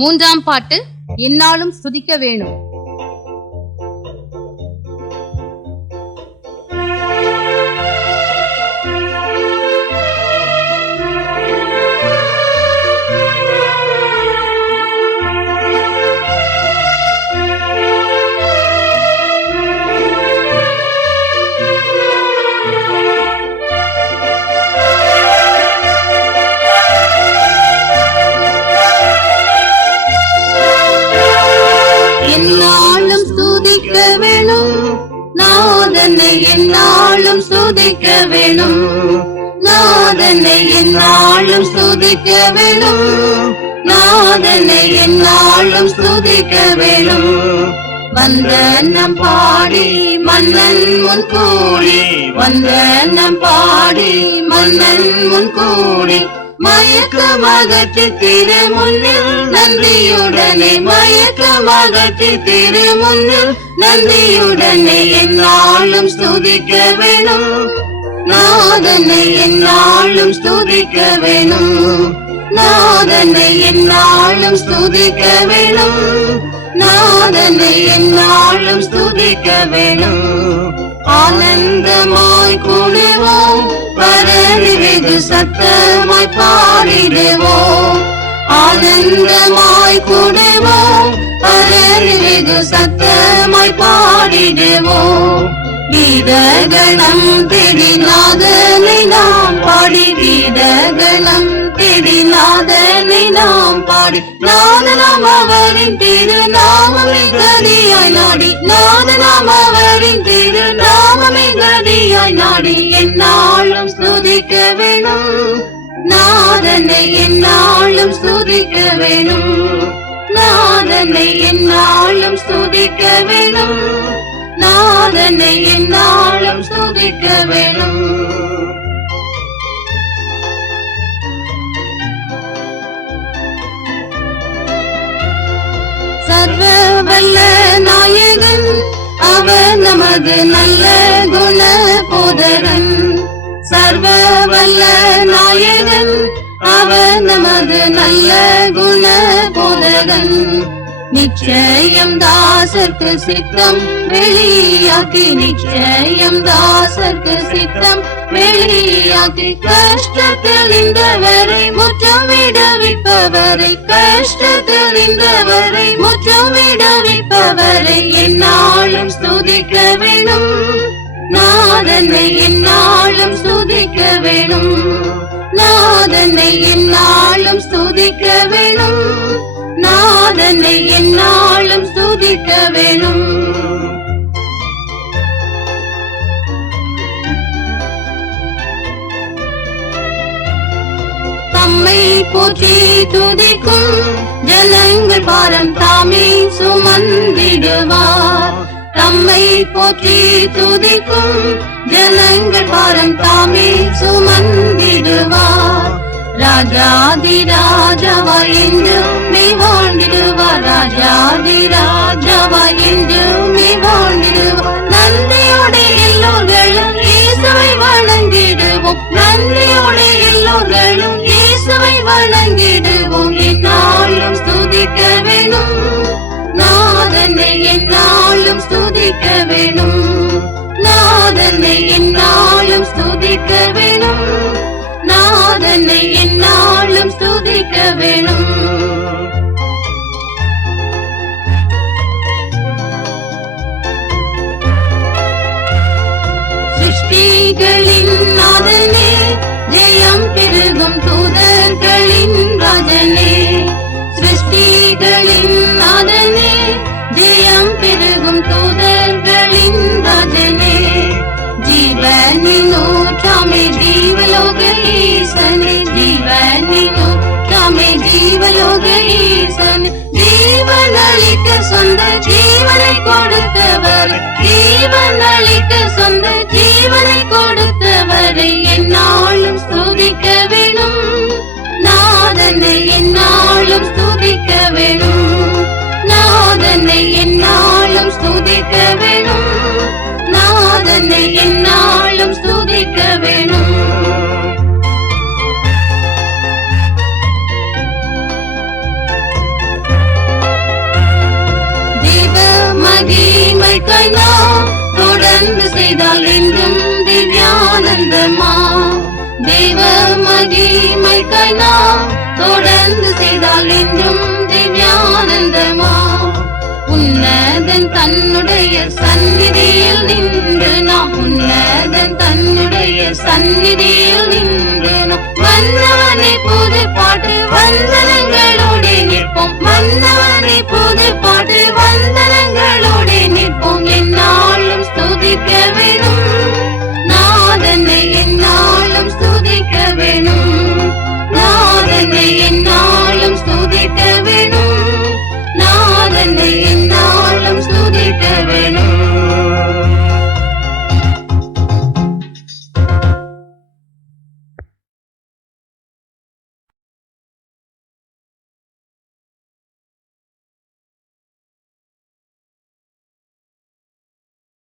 மூன்றாம் பாட்டு என்னாலும் ஸ்துதிக்க வேணும். நாதனை என்னாலும் ஸ்துதிக்க வேணும், நாதனை என்னாலும் ஸ்துதிக்க வேணும், நாதனை என்னாலும் ஸ்துதிக்க வேணும். வந்தனம் பாடி மன்னன் முன் கூடி, வந்தனம் பாடி மன்னன் முன் கூடி, மயக்கமகற்றி திரு முன்னில் நன்றியுடனே, மயக்கமகற்றி திரு முன்னில் நன்றியுடனே என்னாலும் ஸ்துதிக்க வேணும், நாதனை என்னாலும் ஸ்துதிக்க வேணும், நாதனை என்னாலும் ஸ்துதிக்க வேணும், நாதனை என்னாலும் ஸ்துதிக்க வேணும். ஆனந்தமாய் கூடுவோம், பரவி வெகு சத்தமாய் பாடிடுவோம், ஆனந்தமாய் கூடுவோம், பரவி வெகு சத்தமாய் பாடிடுவோம். கீதகணம் தேடி நாதனை நாம் பாடி, கீதகணம் தேடி நாதனை நாம் பாடி, நாதனாம் அவரின் திருநாமமே கதியாய் நாடி, நாதனாம் அவரின் திருநாமமே கதியாய் நாடி என்னாலும் ஸ்துதிக்க வேணும், நாதனை என்னாலும் ஸ்துதிக்க வேணும், நாதனை என்னாலும் ஸ்துதிக்க வேணும், நாதனை என்னாலும் ஸ்துதிக்க வேணும். சர்வ வல்ல நாயகன் அவர் நமது நல்ல குண போதரன், சர்வ வல்ல நாயகன் அவர் நமது நல்ல குண போதரன். நிச்சயம் தாசர்க்கு சித்தம் வெளியாக்கி, நிச்சயம் தாசர்க்கு சித்தம் வெளியாக்கி, கஷ்டத்தில் இந்தவரை முற்றம் விடுவிப்பவரை, கஷ்டத்தில் இந்தவரை முற்றம் விடுவிப்பவரை என்னாலும் ஸ்துதிக்க வேணும், நாதனை என்னாலும் ஸ்துதிக்க வேணும், நாதனை என்னாலும் ஸ்துதிக்க வேணும், நாதனை என்னாலும் ஸ்துதிக்க வேணும். தம்மை போற்றி துதிக்கும் ஜனங்கள் பாரம் தாமே சுமந்திடுவார், தம்மை போற்றி துதிக்கும் ஜனங்கள் பாரம் தாமே சுமந்திடுவார். ராஜாதி ராஜாவாய் என்றுமே வாழ்ந்திடுவார், ராஜாதி ராஜாவாய் என்றுமே வாழ்ந்திடுவார். நன்றியோடு எல்லோர்களும் இயேசுவை வணங்கிடுவோம், நன்றியோடு எல்லோர்களும் இயேசுவை வணங்கிடுவோம். என்னாலும் ஸ்துதிக்க வேணும், நாதனை என்னாலும் ஸ்துதிக்க வேணும், நாதனை என்னாலும் ஸ்துதிக்க வேணும், நாதனை என்னாலும் ஸ்துதிக்க வேணும். சிருஷ்டிகளின் நாதனே, ஜெயம் பெருகும் தூதர்களின் ராஜனே, சிருஷ்டிகளின் நாதனே, ஜெயம் பெருகும் தூதர்களின் ராஜனே. ஜீவனின் ஊற்றாமே ஜீவலோக ஈசனே, ஜீவனின் ஊற்றாமே ஜீவலோக ஈசனே. ஜீவன் அளிக்க சொந்த ஜீவனை கொடுத்தவர், ஜீவன் அளிக்க சொந்த ஜீவனை கொடுத்தவரை என்னாலும் ஸ்துதிக்க வேணும், நாதனை என்னாலும் ஸ்துதிக்க வேணும், நாதனை என்னாலும் ஸ்துதிக்க வேணும், நாதனை என்னாலும் ஸ்துதிக்க வேணும். தொடர்ந்து செய்தால் என்றும் திவ்யானந்தமா. தேவ மகிமைக்காய் நாம் தொடர்ந்து செய்தால் என்றும் திவ்யானந்தமா. உன்னதன் தன்னுடைய சந்நிதியில் நின்று நாம் உன்னதன் தன்னுடைய சந்நிதியில் நின்று நாம் வந்தவனை புது பாட்டு வந்தனங்களோடு நிற்போம். வந்தவனை புது பாட்டு வந்தனங்களோடு நிற்போம்.